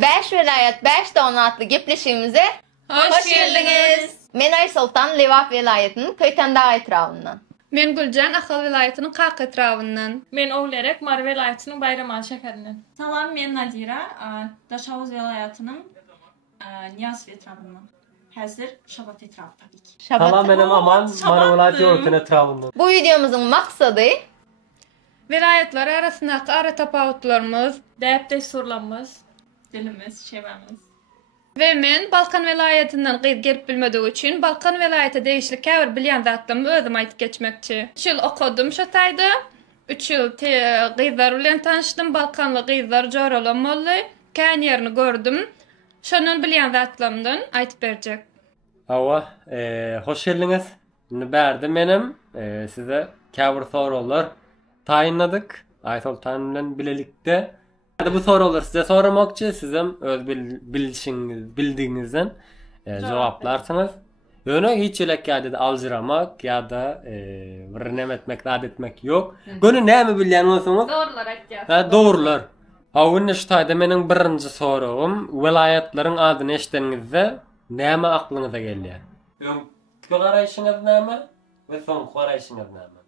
5 vilayet 5 donatlı gepleşigimize hoş geldiniz. Men Aysultan Lewap vilayetinin Köytendağ etrafından. Men Gülcan Ahal vilayetinin Kaq etrafından. Men Oğlerek Mar vilayetinin Bayramal şehrinden. Salam, men Nadira, Daşavuz vilayetinin Niyaz etrafından. Hazır Şabat etrafı tabii ki. Salam, benim Aman Mar vilayeti yurtun etrafından. Bu videomuzun maksadı Vilayetler arasındaki ara tapavutlarımız Däpde sorularımız, dilimiz, şebemiz. ve men Balkan vilayetinden gelip bilmediği için Balkan vilayeti değişlik käbir bilýän zatlarymı özüm aýdyp geçmekçi. 3 ýyl okudum şo taýda. 3 ýyl gyzlar bilen tanışdym. Balkanly gyzlar joralam boldy. Kän ýerini gördüm. Şonun bilýän zatlarymdan aýdyp berjek. Hawa, hoş geldiniz. Bärde menim size käbir sorular taýynladyk. Aysultan bilen bilelikde. Bu sorular size soramakçı, sizem öz bildiğinizden cevaplarsınız. Öne hiç ýelek ýa-da alжыramak ýa-da bir näme etmek, rad etmek ýok. Gönü näme bilýän bolsaňyz Doğrular aýtýar. ha dogrular. Awun şu taýda meniň birinji soragym, vilayetlaryň adyny eşitdiňizde näme aklyňyza gelýär? Öňkü garaýşyňyz näme we soňky garaýşyňyz näme?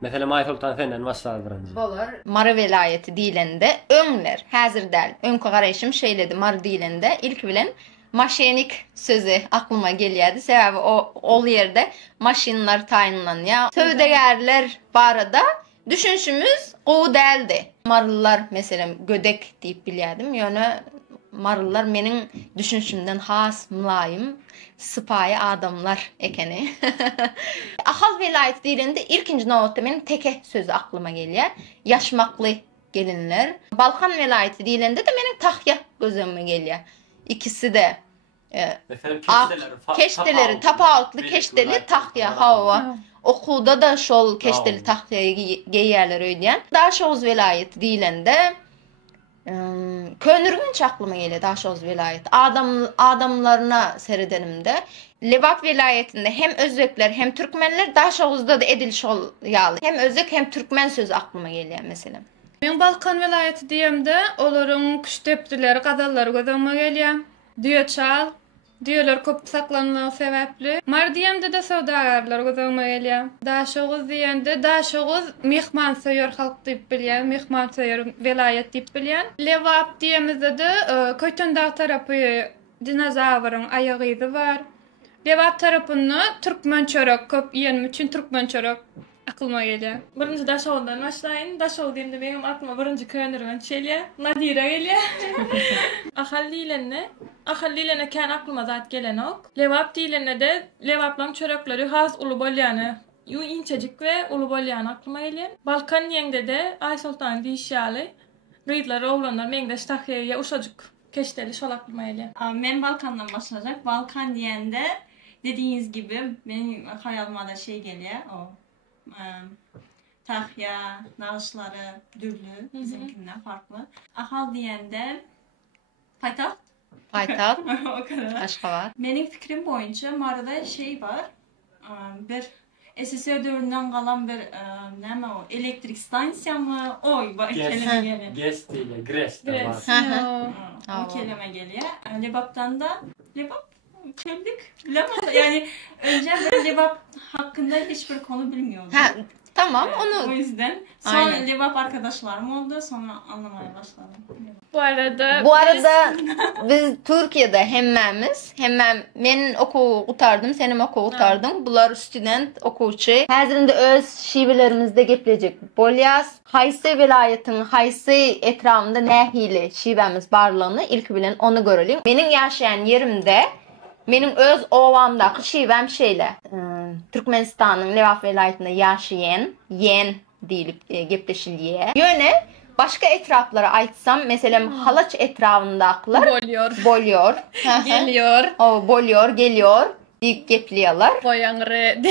Mesela Aysultan senden başlar birinci. bolar. Mar vilayeti diýilende öňler, häzir däl. Öňkü garaýşym şeýledi Mar diýilende ilk bilen maşinik sözü aklıma gelýärdi. Sebäbi ol ýerde maşinlar taýynlanýar. Tövdegärler barada düşünşümüz o däldi. Marlylar meselem gödek diýip bilýärdim. Ýöne marlylar meniň düşünşümden has, mülayim, sıpaýy adamlar ekeni. Ahal vilayeti diýilende ilkinji nowatda meniň teke sözü aklyma gelýär. Ýaşmakly gelinler. Balkan vilayeti diýilende de meniň tahya gözüme gelýär. İkisi de keşdeleri, tapawutly keşdeli tahya hawa. Okuda da şol keşdeli tahyaýy geýýärler öýdýän. Daşawuz vilayeti diýilende Könürgünç aklıma geldi Daşoz vilayeti. Adamlarına seyredenimde. Lewap vilayetinde hem Özbekler hem Türkmenler, Daşoz'da da ediliş ýaly. Hem Özbek hem Türkmen sözü aklıma gelýär mesela. Men Balkan vilayeti diýemde olaryň küçtepdileri, gazallary gözüme gelýär. Düýçal, düýler köp saklanýan sebäpli. Mar diýemde de sowdagarlar gözüme gelýär. Daşoz diýende Daşoz mehmansoýar halk diýip bilýär, mehmansoýar vilayet diýip bilýär. Lewap diýemizde de Köytendağ tarapy dinozawryň aýagy bar. Lewap tarapyny türkmen çörek köp ýenim üçin türkmen çörek aklyma gelýär. Birinci Daşawdan başlaýyn. Daşaw diýende benim aklıma birinci Könürgün çelýär. Nadira gelýär. Ahal diýilende kän aklyma zat gelen ok. Lewap diýilende de Lewaplaryň çörekleri has uly bolýany. Ýu inçejik we uly bolýany aklyma gelýär. Balkan ýeňde de Aysultan diýişýäli. Gyzlar, oglanlar meňdeş tahyaýa uşajuk keşdeli şol aklyma gelýär. Men Balkan'dan başlayacak. Balkan diyende dediğiniz gibi benim hayalıma da şey geliyor. O tahya, nağışları, dürlü, bizimkinden farklı. Ahal diyende paytaht. Paytaht, O kadar. Aşgabat. Benim fikrim boyunca Marada şey var. Bir SSR dövründen kalan bir näme o elektrik stansiyamı oy bu kelime geliyor. Gest diýilýär, gres de Gres. bar. O kelime geliyor. Lebap'tan da Lebap kimdik? Bilemez. Yani önce ben Lebap hakkında hiçbir konu bilmiyordum. Ha, tamam O onu yüzden sonra Aynen. Lebap arkadaşlarım oldu. Sonra anlamaya başladım. Bu arada biz Türkiye'de hemmemiz, men oku utardım, senim oku utardım. Bular student, okuwçy. Häzirinde öz şiwelerimizde geplecek bolýas. Haýsy vilayetin, haýsy etrafında nähili şiwemiz barlygyny ilk bilen onu görelim. Meniň ýaşaýan yerimde, meniň öz owamdaky şiwem şeýle. Türkmenistanyň Lewap vilayetinde ýaşaýan, ýen diýilip gepleşilýär. Ýöne başka etraflara aýtsam, meselem Halaç etrafındakylar bolýor. geliyor. O bolýor, gelýor diýip geplýärler. Goýaňry.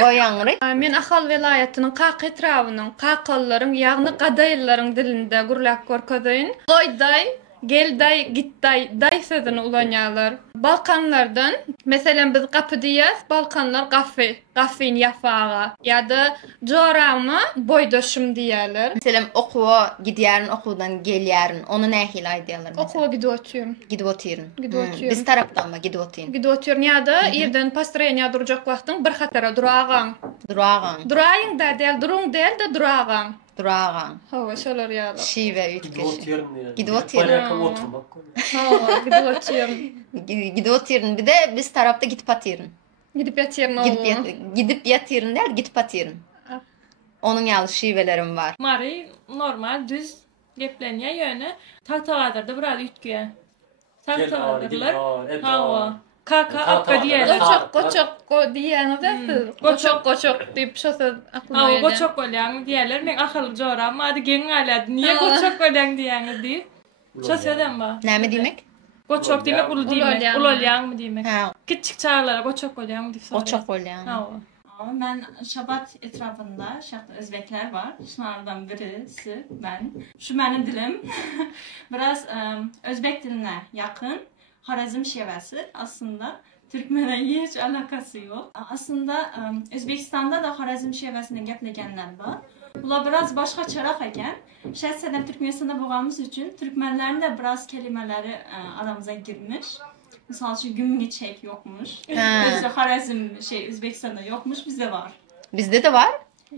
Goýaňry. Men Ahal vilayetiniň Kaq etrawynyň, Qaqallaryň ýagny Gadaýlaryň dilinde gurlak görkezýin. Goýday gel day git day sözünü ulanýarlar. Balkanlardan mesela biz gapy diýäs, Balkanlar gafin yafağa ýa-da jorama boýdaşym diýerler. Mesela okuwa gidýärin, okuwdan gelýärin. Onu nähil aýdýarlar mesela? Okuwa gidip oturum. Gidip otyryň. Gidip otyryň. Biz tarapdan mı gidip otyryň? Gidip oturum ýa-da ýerden postроение durjak wagtyň bir hatara duragan. Duragan. Duraýyň da däl, duruň däl de duragan. Duragan. Hawa şolar ýaly. Şiwe ütkeşi. Gidip Otyryň. otyryň. Oturmak. Hawa gidip oturum. Gidip otyryň. Bir de biz tarapda gidip atyryň. Gidip ýatyryň. Gidip yatyryň der, gidip atyryň. Onun ýaly şiwelerim var. Mari normal düz geplenýär ýöne tatawadyrda biraz ütgüye. Tatawdyrlar. Hawa. Kaka akka diýerler. Goçok diýeni de siz. Goçok diýip şo söz aklyma Hawa geldi. goçok bolýan diýerler. Men akyl joram, hadi geň alady. Niye goçok bolýan diýäňiz diýip. Şo sözem bar. Näme diýmek? Goçok diýmek ulu diýmek. Ulolýanmy diýmek. Ha, Kiçik çağlara goçok bolýan diýip soraýar. oçak bolýan. Hawa. Ama ben Şabat etrafında Özbekler var. Şunlardan birisi ben. Şu benim dilim. Biraz Özbek diline yakın. Harazm şivesi aslında. Türkmen'e hiç alakası yok. Aslında Özbekistan'da da Harazm şivesini geplegenler var. Bunlar biraz başka çarak eken. Şəhsədən Türkmenistan'da boğamız üçün Türkmenlerin de biraz kelimeleri aramıza girmiş. Misal şu gümgeçek yokmuş. Bizde Harazm Özbekistan'da yokmuş, bizde var. Bizde de var.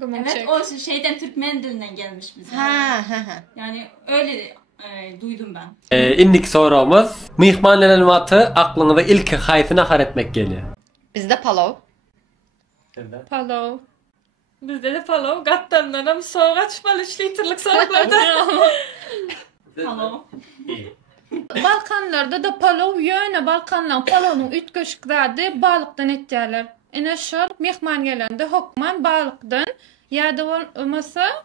Evet, o şeyden Türkmen dilinden gelmiş bize. Ha. Yani öyle duydum ben. Indik soramız, mihmanlaryň waty aklyňyza ilki haýsyna har etmek gelýär? Bizde palov. Palov. Bizde de palov gattandan hem soğuk açmalı 3 litrlik soğuklarda. Palov. Balkanlarda da palov ýöne Balkanlaryň palowynyň ütgeşik zady balykdan etýärler. Ene şol mehman gelende hokman balykdan ýa-da bolmasa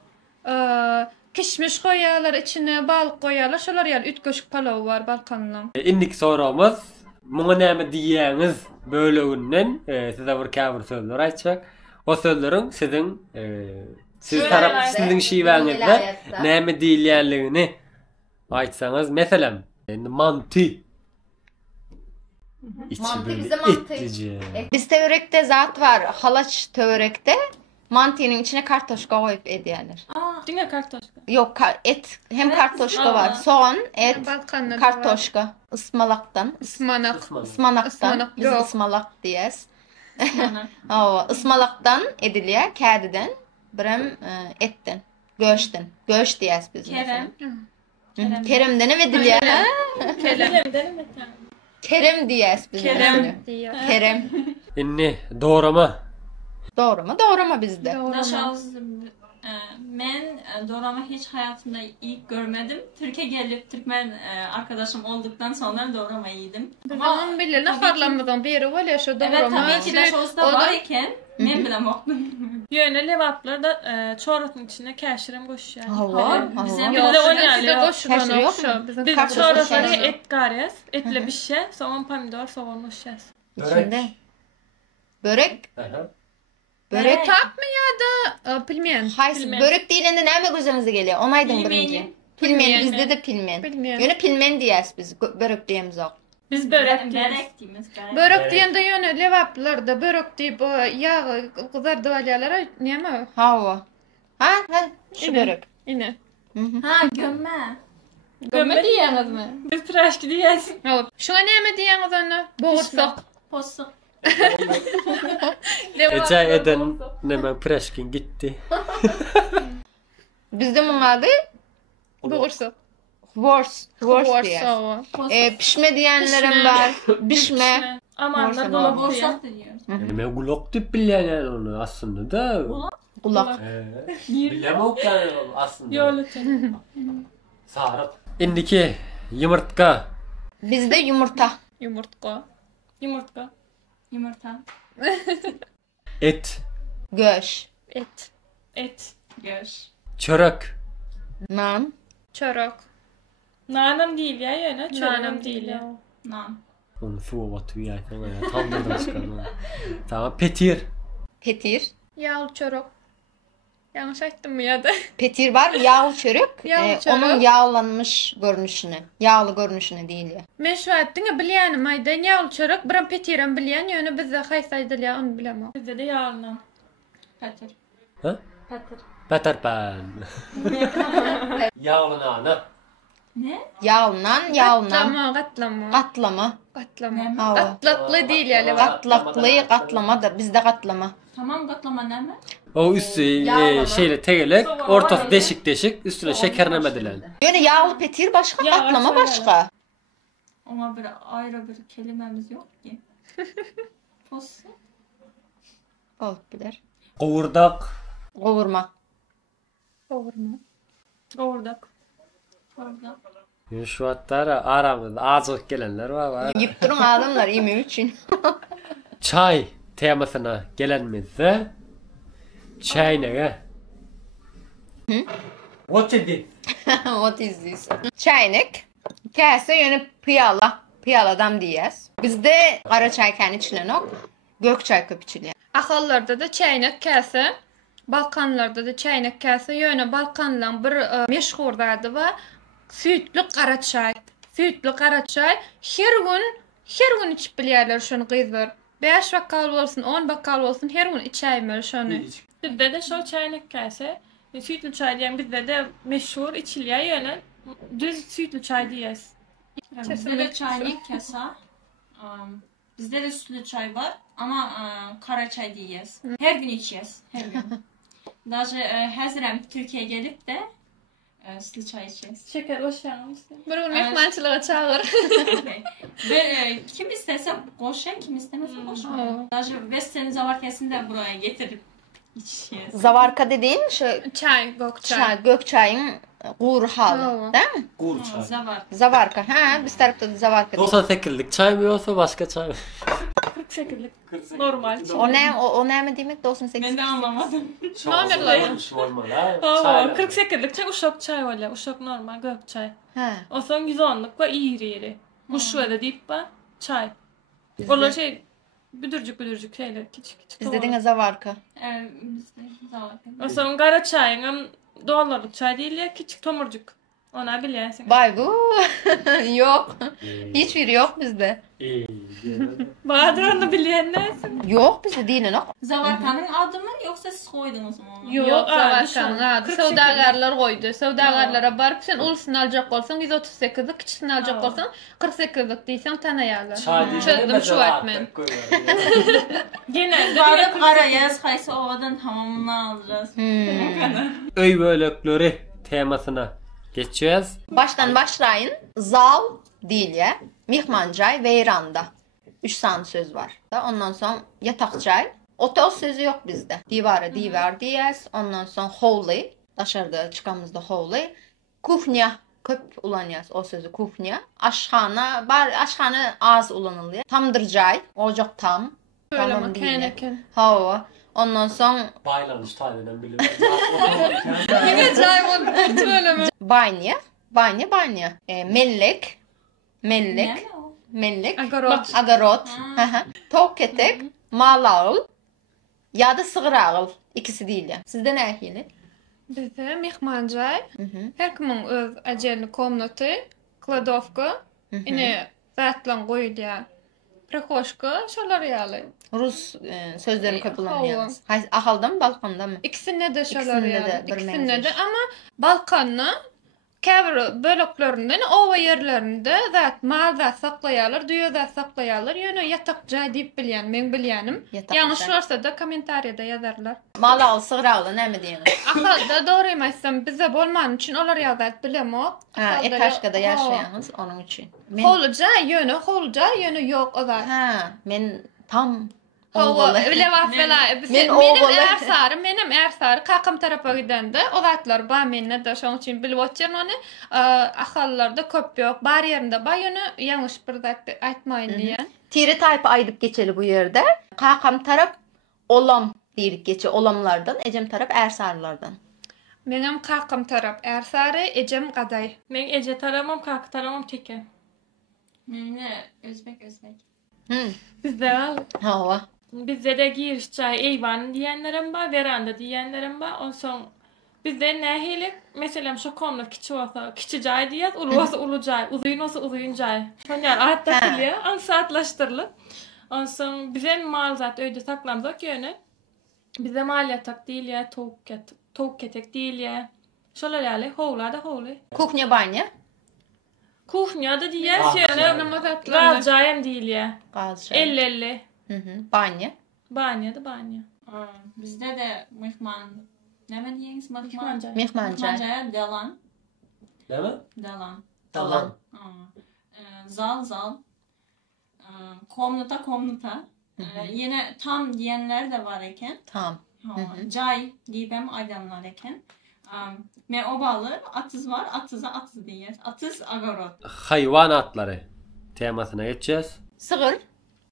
kişmiş koyarlar, içine balık koyarlar. Şolar ýaly ütgeşik palov var Balkanlaryň. Indik soramız, muňa näme diýýäňiz bölegünden size bir käbir sözler aýtjak. O sözleriň siz tarap sizin şiweňizde näme diýilýärligini aýtsaňyz, meselem, manty. Mantı bize mantı. Biz töwerekde zat var. Halaç töwerekde mantynyň içine kartoşka goýup edýärler. Diňe kartoşka. Yok, et hem kartoşka var. Soğan, et, Balkanlarda kartoşka. Ismalaktan. Ismanak. Ismanaktan. Biz yok. ısmalak diýäs. Hawa, ısmalaktan edilýär, kädiden, birem etten, göçden. Göç diýäs biz. Kerem. Keremden edilýär. Kerem diýäs biz. Kerem. Inni doğrama. Doğrama bizde. Ben doğrama hiç hayatımda ilk görmedim. Türkiye gelip Türkmen arkadaşım olduktan sonra doğrama yedim. Ama bile nafarlanmadan beri öyle şu doğrama. Evet, tabii ki de şozda var iken men bilen okudum. Ýöne lewaplar da çoratın içine käşirem goşýar. Hawa. Bizim Bizde oňaly. Käşir yok mu? Biz Kartoşka çoratlara käşir. et garýas, etle pişýär, soňam pomidor, soğan goşýar. İçinde. Börek. Börek. Tap mı ya da pilmen? Hayır, börek diýilende näme gözüňize gelýär? Onu aýdyň birinji. Pilmen, Pilmen. bizde de pilmen. Pilmen. Ýöne pilmen diýäs biz, börek diýemiz ok. Biz börek diýeriz. Börek diýimiz. Börek diýende ýöne lewaplarda börek diýip ýagy gyzardyp alýarlar. Näme? Hawa. Ha, şu börek. Ine. Ha, gömme. Gömme diýäňizmi? Biz piraşki diýeriz. Hop. Şuna näme diýäňiz onu? Boğursak. Posuk. Eca eden näme preşkin gitti. Bizde muňa ady Boğursak. Wors diýär. Pişme diýenlerim var. Pişme. Amanlar Borsa dolap Borsak da diyoruz. Näme gulok diýip bilýär onu aslında da. Kulak. Bilemok yani aslında. Ýolu. Sarık. Indiki yumurtka. Bizde yumurta. Yumurtka. Yumurtka. Yumurta. Et. Göş. Et. Et. Göş. Çörek. Nan. Çörek. Nanam diýil ya ýöne, çörem diýil. Nan. Onu suwa batýar ya. Tandırdan çıkan. Tamam, petir. Petir. Yağlı çörek. Yanlış aytdym mı ya da? Petir var, yağlı çörek. Yağlı çörek. Onun yağlanmış görünüşünü, yağlı görünüşünü değil ya. Men şu aytdyňa bilýänim aýda ýağly çörek, biram petiren bilýän, ýöne bizde haýsy aýdylýar, onu bilemok. Bizde de yağlanan. Petir. Ha? Petir. Peter Pan. Yağlanana. Ne? Yağlanan, yağlanan. Qatlama. Qatlama. Qatlama. Hava. Qatlaqly değil ýaly. Qatlaqlı, qatlama da bizde qatlama. Tamam katlama ne mi? O üstü şeyle tegelek, ortası deşik deşik, üstüne şekerleme edilen. Yöne yağlı petir başka, Ya, qatlama şöyle. başka. Ona bir ayrı bir kelimemiz yok ki. Posu. Olup biler. Qovurdak. Qovurma. Doğru. Doğurdak. Orada. Şu hatlara aramızda azık gelenler var. Yiyip durun adamlar yeme için. Çay temasına gelenmizde çay ne? What is it? What is this? Çaynak. Kase yönü piyala. Piyaladan diyes. Bizde qara çay kəni içilenok. Gök çay köp içilen. Ahallarda da çaynak kase, Balkanlarda da çaynak kase, ýöne Balkanlaryň bir meşhurdadı we süýtlü qara çay. Süýtlü qara çay her gün içip bilýärler şonu gyzdyr. 5 bakal bolsun, 10 bakal bolsun, her gün içäýmer şonu. Bizde de şol çaynak kase. Sütlü çay diýen bizde de meşhur içilýär ýöne düz sütlü çay diýäs. Bizde de çaynik kasa. Bizde de sütlü çay var ama kara çay diyiz. Her gün içiyiz. Her gün. Daha hazırım Türkiye'ye gelip de sütlü çay içiyiz. Şeker oşar mısın? Bir gün mehmançylyga çağır. Kim istese koşar, kim istemese koşar. Daha Western Zavarkası'nı buraya getirip içiyiz. Zavarka dediğin şu Çay, gök çay. çay, gök çayın quru halı, değil mi? Gur çay. Zavar. Zavarka. Ha, biz tarafta da zavarka. 98'lik çay mı yoksa başka çay mı? 48'lik normal. O ne mi demek? 98. Ben de anlamadım. Normal ha. Aa, 48'lik çay uşak çay öyle. Uşak normal gök çay. Ha. O son 110'luk ve iri. Kuşvada deyip ba çay. Onlar şey büdürcük şeyler küçük. Bizde de zavarka. Bizde Zavar. O son kara çayın doğallık çay değil ya küçük tomurcuk. Ona bilirsin. Vay bu. Yok. Hiçbir yok bizde. Bahadır onu bilenler. Yok bizde değil no. Zavarkanın adı mı yoksa siz koydunuz mu onu? Yok, zavarkanın adı. Savdagarlar koydu. Savdagarlara barıp sen ulusunu alacak bolsan 138'lik, kiçisini alacak bolsan 48'lik deysen tanaýarlar. Çay Çözdüm şu etmen. Genelde Barıp arayız, kaysa ovadan tamamını alacağız. Öy bölekleri temasına geçeceğiz. Baştan başlayın. Zal değil ya. Mihmancay, veyranda. 3 tane söz var. Ondan sonra yatakçay. Otel sözü yok bizde. Divar diyez. Ondan sonra holy. Dışarıda çıkamızda holy. Kuhnya. Köp ulanıyaz o sözü kuhnya. Aşhana. Aşhana az ulanılıyor. Tamdırcay. Ocak tam. Tamam değil. Hava. Ondan sonra Baylanış tayından biliyorum. Yine çay bu söyleme. Banya. Mellek. Ne o? Mellek. Agarot. Agarot. Toketek. Malağıl. Ya da sığırağıl. İkisi değil ya. Sizde ne ehili? Bizde mehmancay. Her kimin öz ajelini komnaty, kladovka, ine zatlan goýulýar. Prehoşka, şolar ýaly. Rus sözlerini köp kullanýarys. Ahalda mı, Balkanda mı? İkisinde de şolar İkisinde de ýaly. bir İkisinde de benzer. ama Balkanna käbir böleklerinde, owa ýerlerinde zat mal zat saklaýarlar, duýa zat saklaýarlar. Ýöne ýatak jaý diýip bilýän, men bilýänim. Yatak Ýalnys jaý. bolsa da kommentariýada ýazarlar. Malağıl, sığırağıl näme diýeniz? Ahalda doğru emaýsam bize bolman üçün olar ýazat bilemok. Ekaşkada ýaşaýanyz onun için. Holuca ýöne ýok o zat. Ha, men tam Hawa öyle vafela. Men Menim ersary kakam tarafa gidende o zatlar ba menne de şoň üçin bilip oturýan ony. Ahallarda köp ýok. Bar ýerinde ba ýöne ýalňyş bir zat aýtmaýyn diýen. Tiri tayp aýdyp geçeli bu ýerde. Kakam tarap olam diýip geçe olamlardan, ejem tarap ersarlardan. Menim kakam tarap ersary, ejem gaday. Men ece taramam, kalk taramam teke. Ne? Özbek. Hı. Bizde al. Hawa. Bizde de giriş çay eyvan diyenlerim var, veranda diyenlerim var. On son bizde nähelik mesela şu komnat kiçi olsa kiçi jay diýet, ulu olsa ulu jay, uzun olsa uzun jay. Şonýar atda bilýär, on saatlaşdyrlyp. On son bize mal zat öýde saklanjak ýöne. Bize mal yatak diýil ýa towuk ketek diýil ýa. Şolar ýaly howlada howly. Kuchnya banya. Kuchnyada diýer şeýle gazjaýam diýil ýa. Gazjaýam. 50-50. Banya. Banyada banya. Bizde de mihman. Näme diýeňiz? Mihmanjay. Mihmanjay. Dalan. Näme? Dalan. Dalan. Zal. Komnata. Yine tam diyenler de var eken. Tamam. Cay diýbem adamlar eken. Me obalı atız var. Atıza diýer. Atız agorot. Hayvanatları temasyna geçeceğiz. Sığır.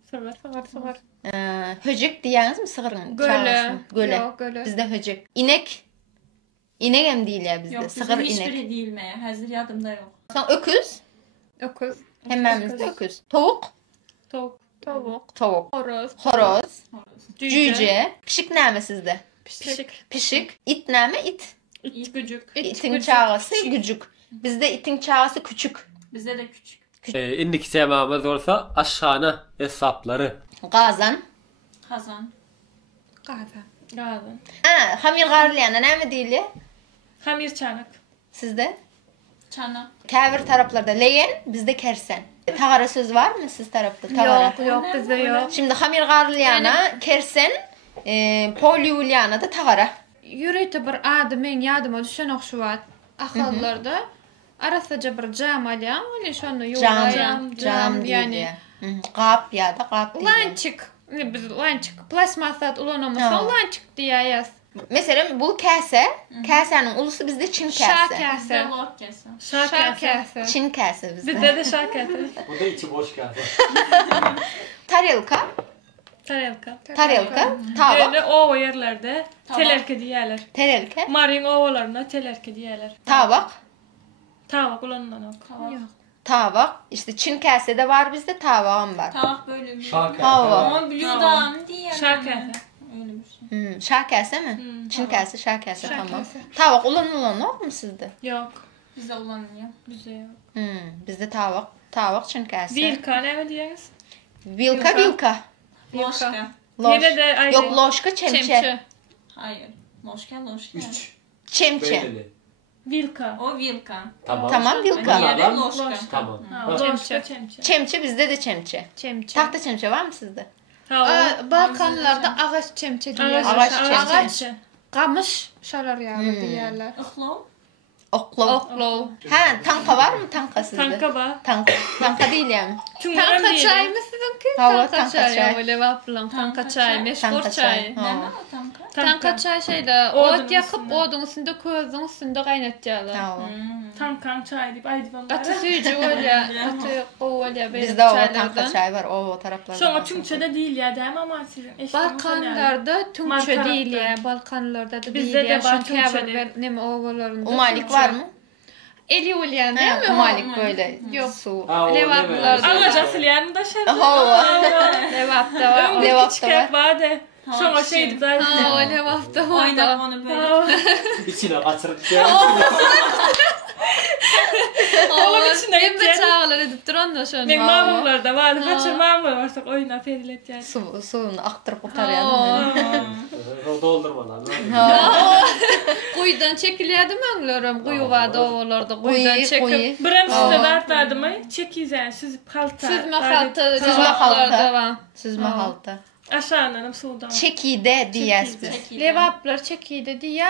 Sıgar. Höjek diýäňiz mi sığırın? Göle. Göle. Yok, göle. Bizde höjek. İnek. İnek hem diýilýär bizde. Yok, Sığır hiçbiri inek. değilmeye. Hazır yadımda yok. Sonra öküz. Öküz. Hemmemizde öküz. Tavuk. Tavuk. Horoz. Horoz. Cüce. Pişik näme sizde? Pişik. İt näme? İt. İt gücük. İtin çağası gücük. Bizde itin çağası küçük. Bizde de küçük. İndiki temamız olsa aşağına hesapları. Gazan. Kazan. Gazan. Hamir garlaýana näme diýilýär? Hamir çanak. Sizde? Çanak. Käbir taraplarda leýen, bizde kersen. Tagara söz var mı siz tarapda? Tagara. Yok bizde yok. Şimdi hamir garlaýana kersen, poliulyana da tagara. Yüreýte bir ady men ýadyma düşen okşuwat. Ahallarda arasaca bir jam alýan, öyle şonu ýoğaýan. Jam yani. Gap ya da gap diýilýär. Lançık. Biz lançık. Plasmasat ulanamasa Tamam. lançık diýäýäs. Mesela bu kase, kasenin ulusu bizde Çin Şa kase. kase. Bizde lok kese. Şa kase. Çin kase bizde. Bizde de şakat. Bu da içi boş kase. Tarelka, Tarelka. tabak, Böyle o yerlerde telerke diýerler. terelke, Marin ovalarına telerke diýerler. tabak, Tavak ulandan ok. tabak. İşte Çin kase de var bizde, tabağım var. Tavak böyle bir. Şaka. Hava. Ama blüdan diye. Şakat. Öyle bir şey. Şa kase mi? Çin kase, şa kase, Şa tamam. kase. Tabak ulan yok mu sizde? Yok. Bizde kullanılıyor. Bizde yok. Bizde tabak, Çin kase. Vilka näme diýeriz? Vilka. Loşka. Yine de ayrı. Yok loşka, çemçe. Çemçe. Hayır. Loşka. 3. Çemçe. Vilka. O vilka. Tamam, vilka. Diğeri Tamam. loşka. Tamam. Loşka çemçe. Çemçe bizde de çemçe. Çemçe. Tahta çemçe var mı sizde? Balkanlarda ağaç çemçe diýerler. Ağaç çemçe. Gamış şalar ýaly diýerler. Ihlov. Oklov. Oklov. Tanka var mı tanka sizde? Tanka ba. Tanka değil yani. Tanka çay mı sizinki? Hava, Tanka tanka çay. çay. Öyle vaplan. Tanka Tanka çay. çay. Meşhur Tanka çay. çay. Ha. Neme o tanka? Tanka çay şeyde Odun ot yakıp üstünde. odun üstünde közün üstünde gaynatýarlar. Tamam. Tankan çay diýip aýdyp Atı onlara. süýjü öyle. Atı öyle böyle Bizde o tanka çaylardan. çay var o taraflarda. Şoňa var. Tümçede diýil ýa däm ama sizin eşitimiz Balkanlarda tümçe Marka değil tarafta. ya. Balkanlarda da Bizde değil de ya. var Şu tümçe Kabe de. ve neme ovalarında. Umalik tümçe. var mı? Eli olyan değil mi? Umalik böyle. Yok. Su. Levaplarda. Allacasıl ýanynda şer. Hava. Levapta var. Öňde Levapta kiçikek bade. Şoňa şey. şey diýip Ha, o levapta Oynap var. onu böyle. İçine kaçırıp Oğlum içinde Ben gitken. çağlar edip duran da şöyle. Men mamurlarda var. Kaçır mamur varsak oynap edilet ýa. Suyunu aktırıp kurtaryan. doldurmadan. Kuyudan çekiliyordum öňlerim. Kuyu vardı ovalarda. Kuyudan Kuyu, çekip. kuyu. Birinçisi de atladymy? Çekizän süzüp halta. Süzme halta. Süzme halta. Levaplarda var. Süzme halta. Aşağıdan sudan. Çekide diyes biz. Levaplar çekiydi diye.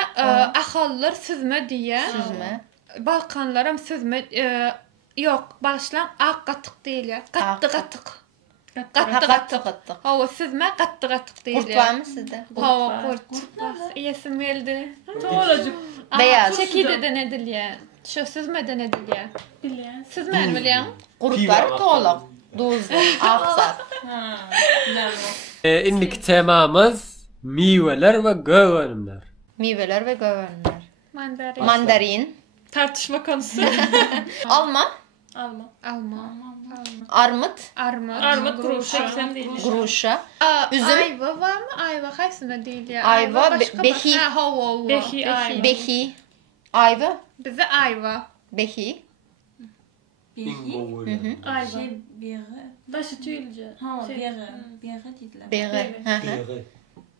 Ahallar süzme diye. Süzme. Balkanlarım süzme. Yok. Bağışlan. Ak katık değil ya. Kattı katık. Kattı katık. Kattık. Hava süzme kattı katık değil Kurt ya. var mı sizde? Hava kurt. Yesim geldi. Toğlacık Beyaz. Çekiydi de ne dil ya. Şu süzme de ne dil ya. bilýän. Süzme mi biliyorsun? Kurt var toğlak. Duzlu. Aksat. Ha. Neme. İndiki temamız meyveler ve göğönümler. Meyveler ve göğönler. Mandarin. Mandarin. Tartışma konusu. Alma. Alma. Alma. Armut, Armut, gruşa. Eksem değil. gruşa, üzüm, Ayva var mı? Ayva kaysına değil ya. Ayva, başka behi. Ha, hova. Behi, ayva. behi, ayva, Bize ayva. behi, Behi. Ayva. Şey biri. Başı tüylüce. Ha Şey. biri. Biri dediler. beri, Beri.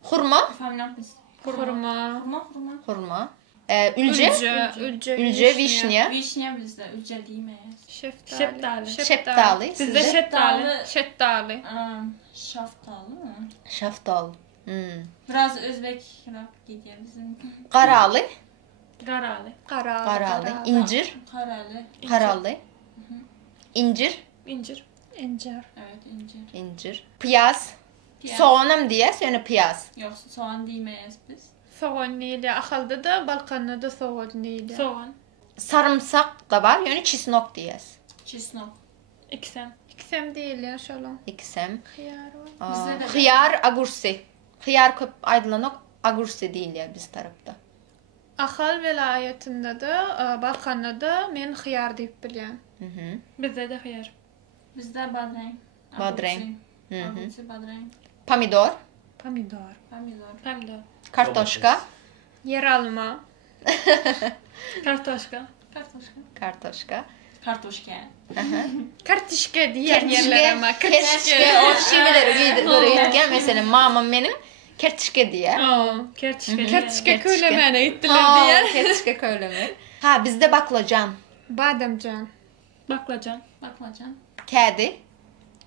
hurma, Familyak biz. Kurma. Hurma. hurma, ülce, Ülce, vişne, Vişne bizde. Ülce demeyiz. şeftali. şeftali, Bizde sizde şeftali. Şeftali. Şaftalı mı? şaftal, Biraz Özbek rap gidiyor bizim. qaralı, Garalı. qaralı, incir, Karalı. qaralı, incir, İncir. İncir. Evet incir. incir, piyaz, Piyaz. soğanım diye sonra piyaz, Yok soğan demeyiz biz. Soğan neyli. Ahalda da Balkan'da da soğan neyli. Soğan. sarımsak da var, yani çisnok diyez. Çisnok. İksem. İksem değil ya şalom. İksem, Xiyar var. Bizde de xiyar, agursi, xiyar köp aydılanok, agursi değil ya biz tarafta. Ahal velayetinde de Balkan'da da men xiyar deyip bilýän. Bizde de hıyar. Bizde badreng. Badreng. Agursi badreng. Pomidor, Pomidor. Pomidor. Pemde. kartoşka, Yer alma. Kartoşka. Kartoşka. kartoşka, Kartoşka. Kartişke diýen yerler ama. kertişke, o şiveleri görüyken mesela mamam benim kertişke diye. Kertişke. Kartişke köylemene gittiler Ha, diýen. kertişke köylemi. Ha bizde baklacan, Badamcan. Baklacan. Baklacan. kedi,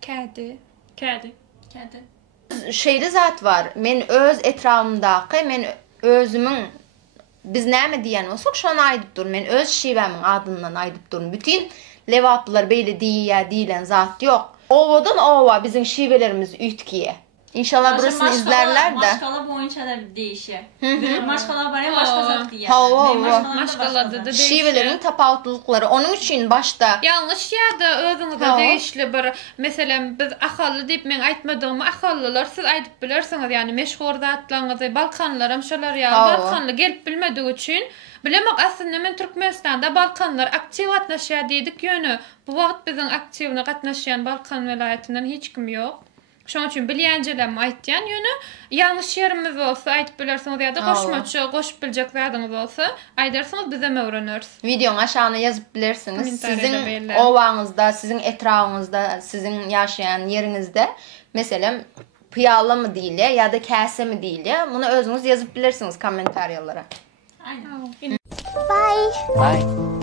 Kedi. Kedi. Kedi. şeyli zat var. Men öz etrafımdaki, men özümün biz näme diýen bolsak şonu aýdyp dur. Men öz şiwemin adından aýdyp dur. Bütün lewaplar beýle diýýär diýilen zat ýok. Owadan owa bizim şiwelerimiz ütkiye. İnşallah burasını izlerler de. Maşkala boyunca da değişir. Maşkala var ya başka zat diye. Maşkalada da Şivelerin tapawutlukları. Onun için başta Yanlış ýa-da özüňizde değişli bir meselem biz ahally diýip men aýtmadygymy ahallylar siz aýdyp bilersiňiz ýani meşhur zatlaryňyzy Balkanlar şolar ýa Balkanly gelip bilmedigi üçin bilemek aslında men Türkmenistanda Balkanlar aktiv gatnaşýar diýdik ýöne bu wagt biziň aktivne gatnaşýan Balkan welaýatynyň hiç kim ýok. Şoň üçin bilýänjelem aýtýan ýöne ýalňyş ýerimiz bolsa aýdyp bilersiňiz ýa-da goşmaçy goşup biljek zadyňyz bolsa aýdarsyňyz bize öwreneriz. videonun aşağına yazıp bilersiniz. Komentarda Sizin belirler. owanızda, sizin etrafınızda, sizin yaşayan yerinizde mesela piyala mı diýilýär ya da käse mi diýilýär? Bunu özüňiz yazıp bilersiniz komentaryalara. Aynen. Bye.